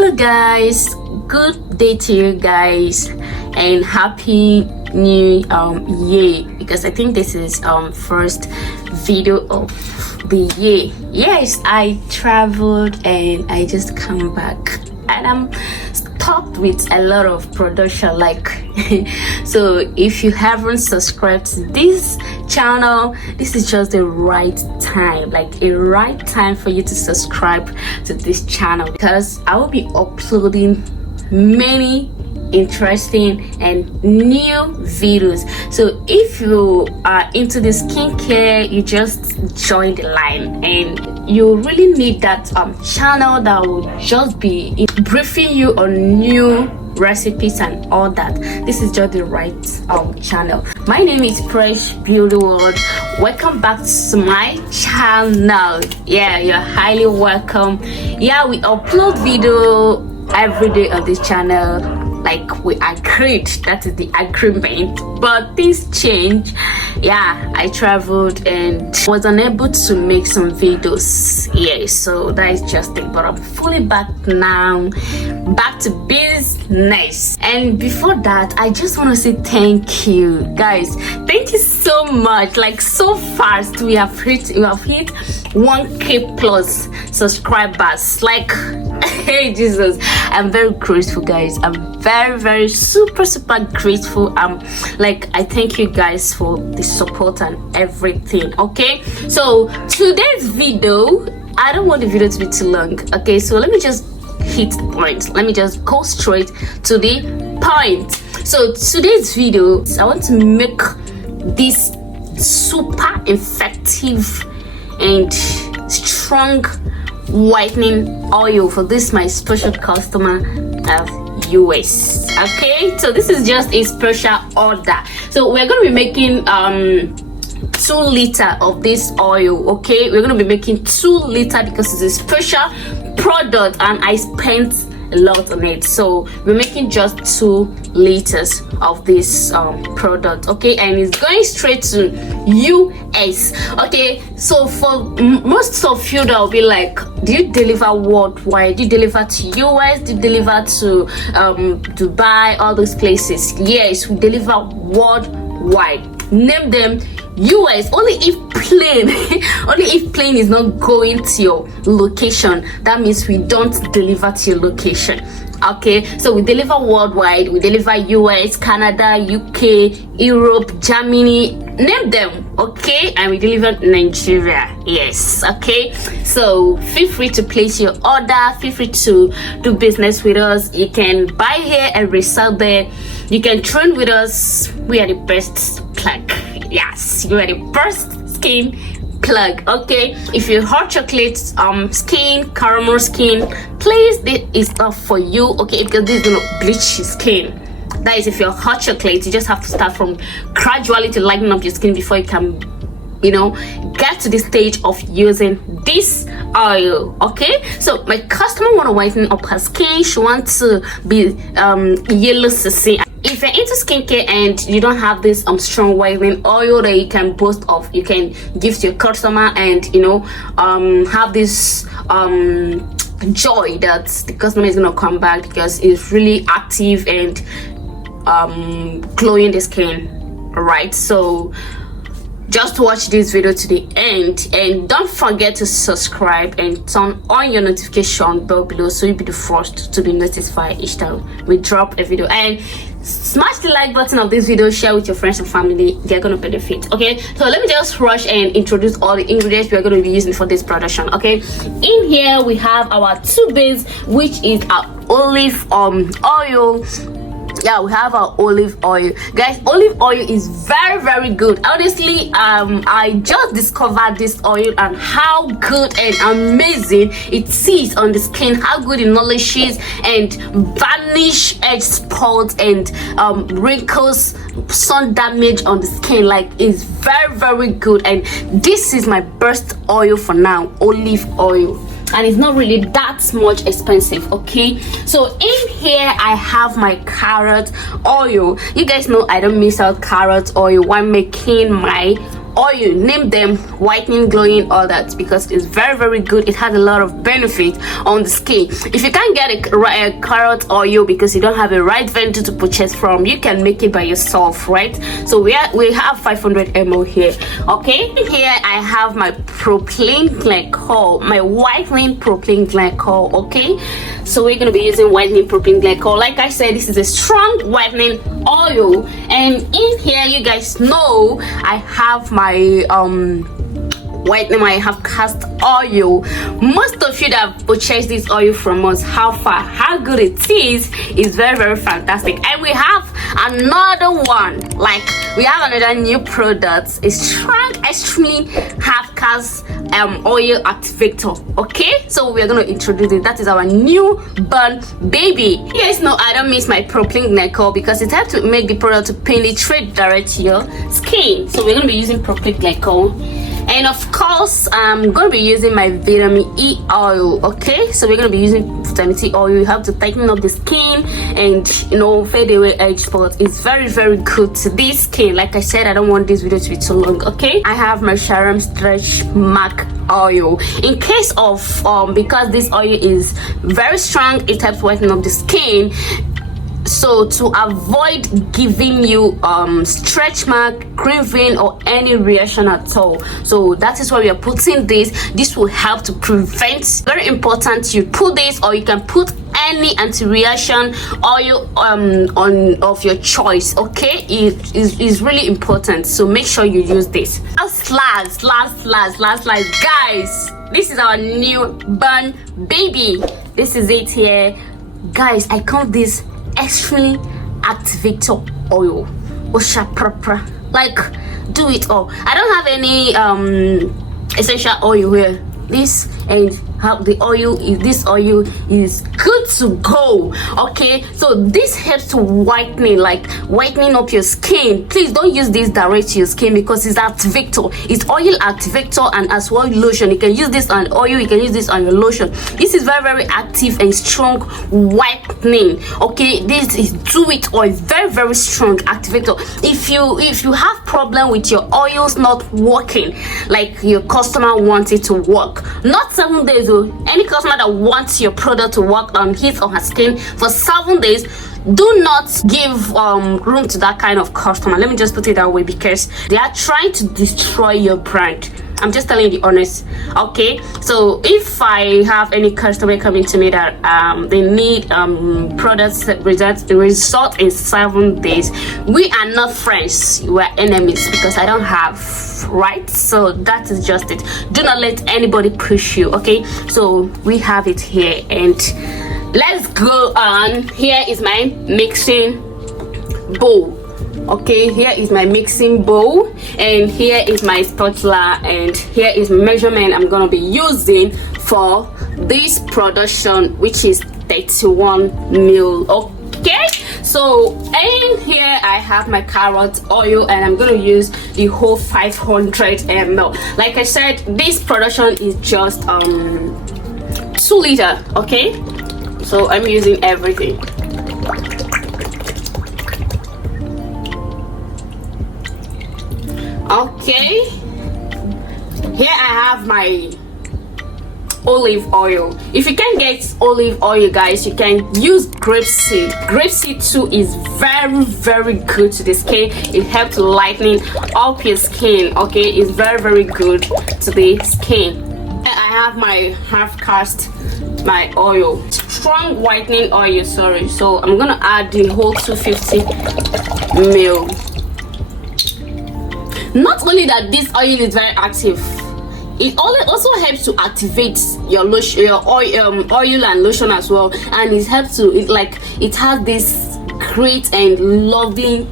Hello guys, good day to you guys and happy new year, because I think this is first video of the year. Yes, I traveled and I just come back and I'm stocked with a lot of production, like so if you haven't subscribed to this channel, this is just the right time, like a right time for you to subscribe to this channel, because I will be uploading many interesting and new videos. So if you are into the skincare, you just join the line, and you really need that channel that will just be briefing you on new recipes and all that. This is just the right channel. My name is Fresh Beauty World. Welcome back to my channel. Yeah, you're highly welcome. Yeah, we upload video every day on this channel, like we agreed. That is the agreement, but things change. Yeah, I traveled and was unable to make some videos. Yeah, so that is just it, but I'm fully back now, back to business. And before that, I just want to say thank you guys. Thank you so much. Like, so fast we have hit 1k plus subscribers. Like, hey Jesus, I'm very grateful guys. I'm very super grateful. Like, I thank you guys for the support and everything. Okay, so today's video, I don't want the video to be too long. Okay, so let me just hit the point. Let me just go straight to the point. So today's video, I want to make this super effective and strong whitening oil for this my special customer of US. Okay, so this is just a special order. So we're going to be making 2 liters of this oil. Okay, we're going to be making 2 liters because it's a special product and I spent a lot on it. So we're making just 2 liters of this product. Okay, and it's going straight to US. Okay, so for most of you that will be like, do you deliver worldwide? Do you deliver to US? Do you deliver to Dubai, all those places? Yes, we deliver worldwide. Name them. US, only if plane is not going to your location, that means we don't deliver to your location. Okay, so we deliver worldwide. We deliver US, Canada, UK, Europe, Germany, name them. Okay, and we deliver Nigeria. Yes. Okay, so feel free to place your order, feel free to do business with us. You can buy here and resell there. You can train with us. We are the best plug. Yes, you are the best skin plug. Okay, if you hot chocolate skin, caramel skin, please, this is not for you. Okay, because this is gonna bleach your skin. That is, if you're hot chocolate, you just have to start from gradually to lighten up your skin before you can, you know, get to the stage of using this oil. Okay, so my customer want to whiten up her skin. She wants to be yellow sissy. If you're into skincare and you don't have this strong whitening oil that you can boast of, you can give to your customer and, you know, have this joy that the customer is gonna come back because it's really active and glowing the skin. All right, so just watch this video to the end and don't forget to subscribe and turn on your notification bell below so you'll be the first to be notified each time we drop a video. And smash the like button of this video, share with your friends and family, they're gonna benefit. Okay, so let me just rush and introduce all the ingredients we're going to be using for this production. Okay, in here we have our 2 base, which is our olive oil. Yeah, we have our olive oil, guys. Olive oil is very good. Honestly, I just discovered this oil and how good and amazing it is on the skin, how good it nourishes and vanish edge spots and wrinkles, sun damage on the skin. Like, it's very good, and this is my best oil for now, olive oil. And it's not really that much expensive. Okay, so in here I have my carrot oil. You guys know I don't miss out carrot oil when making my oil, name them, whitening, glowing, all that, because it's very good. It has a lot of benefit on the skin. If you can't get a carrot oil because you don't have a right vendor to purchase from, you can make it by yourself, right? So we have 500 ml here. Okay, here I have my propylene glycol, my whitening propylene glycol. Okay, so we're going to be using whitening propylene glycol. Like I said, this is a strong whitening oil, and in here, you guys know I have my whitening, I have cast oil. Most of you that have purchased this oil from us, how good it is very fantastic. And we have another one, like we have another new product, a strong extremely half cast oil activator. Okay, so we're going to introduce it. That is our new burn baby. You guys know I don't miss my propylene glycol because it helps to make the product to penetrate direct to your skin. So we're going to be using propylene glycol. And of course, I'm going to be using my vitamin E oil. Okay, so we're going to be using vitamin E oil. You have to tighten up the skin and, you know, fade away age spots. It's very good to this skin. Like I said, I don't want this video to be too long. Okay, I have my Sharon stretch mark oil in case of because this oil is very strong, it helps whiten up the skin. So to avoid giving you stretch mark, craving, or any reaction at all, so that is why we are putting this will help to prevent. Very important, you put this, or you can put any anti-reaction oil on of your choice. Okay, it is really important, so make sure you use this. Last guys, this is our new burn baby. This is it here, guys. I call this extremely activator oil. Osha proper, like do it all. I don't have any essential oil here. This and how the oil is, this oil is good to go. Okay, so this helps to whitening up your skin. Please don't use this direct to your skin because it's activator, it's oil activator, and as well lotion. You can use this on oil, you can use this on your lotion. This is very active and strong whitening. Okay, this is do it oil, very strong activator. If you have problem with your oils not working like your customer wants it to work, not 7 days, any customer that wants your product to work on his or her skin for 7 days, do not give room to that kind of customer. Let me just put it that way, because they are trying to destroy your brand. I'm just telling you the honest. Okay, so if I have any customer coming to me that they need products that result in 7 days, we are not friends, we are enemies, because I don't have, right? So that is just it. Do not let anybody push you. Okay, so we have it here, and let's go on. Here is my mixing bowl. Okay, here is my mixing bowl, and here is my spatula, and here is measurement I'm gonna be using for this production, which is 31 ml. Okay, so and here I have my carrot oil, and I'm gonna use the whole 500 ml. Like I said, this production is just 2 liter. Okay, so I'm using everything. Okay, here I have my olive oil. If you can't get olive oil, guys, you can use grapeseed. Grapeseed too is very good to the skin. It helps to lighten up your skin. Okay, it's very good to the skin. I have my half cast my oil, strong whitening oil, sorry. So I'm gonna add the whole 250 ml. Not only that, this oil is very active, it also helps to activate your lotion, your oil and lotion as well, and it helps to it has this great and loving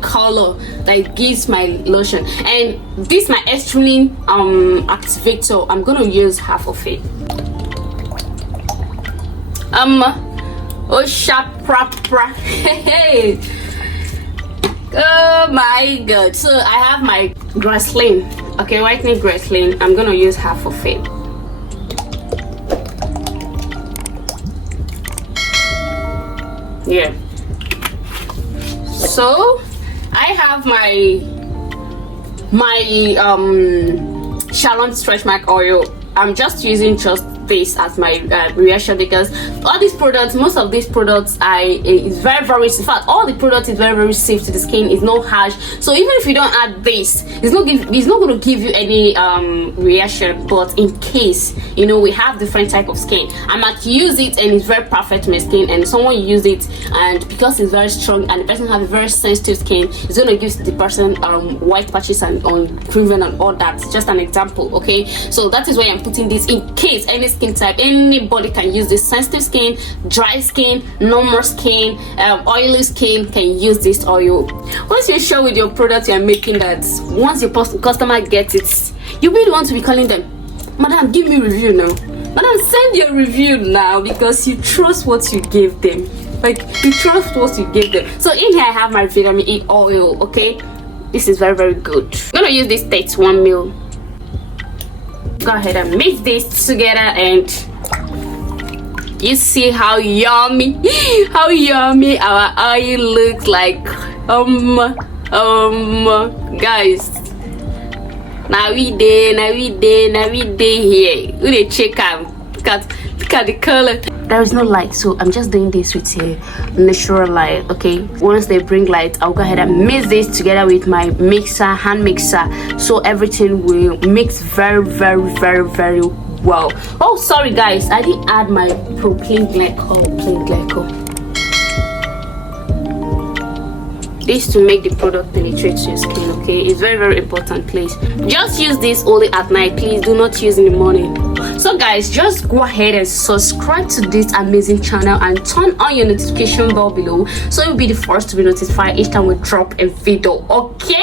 color that gives my lotion. And this my extreme activator, I'm gonna use half of it. Hey. Oh my god. So I have my grassline, okay, whitening grassline. I'm gonna use half of it. Yeah, so I have my my Shalom stretch mark oil. I'm just using just this as my reaction, because all these products, most of these products is very very, in fact all the product is very very safe to the skin. It's not harsh, so even if you don't add this, it's not going to give you any reaction. But in case, you know, we have different type of skin, I might use it and it's very perfect to my skin, and someone use it and because it's very strong and the person has a very sensitive skin, it's going to give the person white patches and unproven and all that. Just an example, okay? So that is why I'm putting this in case any skin type, anybody can use this. Sensitive skin, dry skin, normal skin, oily skin can use this oil. Once you're sure with your product you're making, that once your customer gets it, you really want to be calling them, madam, give me review now, madam, send your review now, because you trust what you gave them. Like, you trust what you gave them. So in here I have my vitamin E oil, okay? This is very very good. I'm gonna use this 31 ml. Go ahead and mix this together, and you see how yummy our oil looks like. Guys, now we day here. We check out. Look at the color. There is no light, so I'm just doing this with a natural light, okay? Once they bring light, I'll go ahead and mix this together with my hand mixer, so everything will mix very very very very well. Oh, sorry guys, I didn't add my propylene glycol. This to make the product penetrate to your skin, okay? It's very very important, please. Just use this only at night, please. Do not use in the morning. So guys, just go ahead and subscribe to this amazing channel and turn on your notification bell below, so you'll be the first to be notified each time we drop a video, okay?